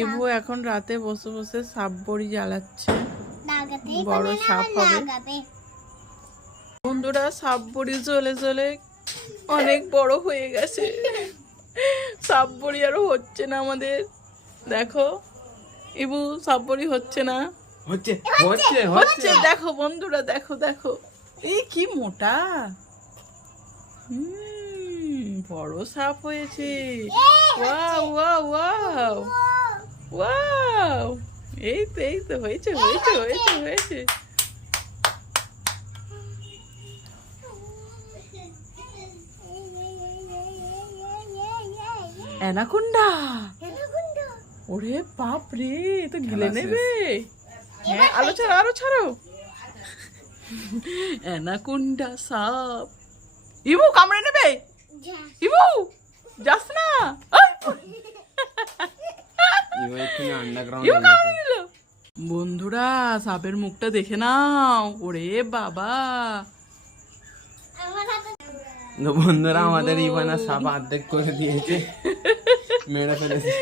ইবু এখন রাতে বসে বসে সাপ বড়ি জ্বালাচ্ছে, বড় সাপ হবে। বন্ধুরা সাপ বড়ি জ্বলে জ্বলে অনেক বড় হয়ে গেছে, সাপ বড়ি আরো হচ্ছে না আমাদের। দেখো ইবু সাপ বড়ি হচ্ছে না, হচ্ছে হচ্ছে হচ্ছে। দেখো বন্ধুরা, দেখো দেখো, এই কি মোটা, বড় সাপ হয়েছে। ওয়াও ওয়াও ওয়াও ওয়াও, এই তো হয়েছে হয়েছে হয়েছে হয়েছে। অ্যানাকোন্ডা, ওরে বাপ রে, তো গিলে নেবে। হ্যাঁ আলো ছাড়ো, আলো ছাড়ো। অ্যানাকোন্ডা সাপ, ইবু কামড়ে নেবে, ইবু যাস না। ইবু কামড়ে নিল। বন্ধুরা সাপের মুখটা দেখে নাও, ওরে বাবা। বন্ধুরা আমাদের ইভানা সাপ অর্ধেক করে দিয়েছে, মেরে ফেলেছে।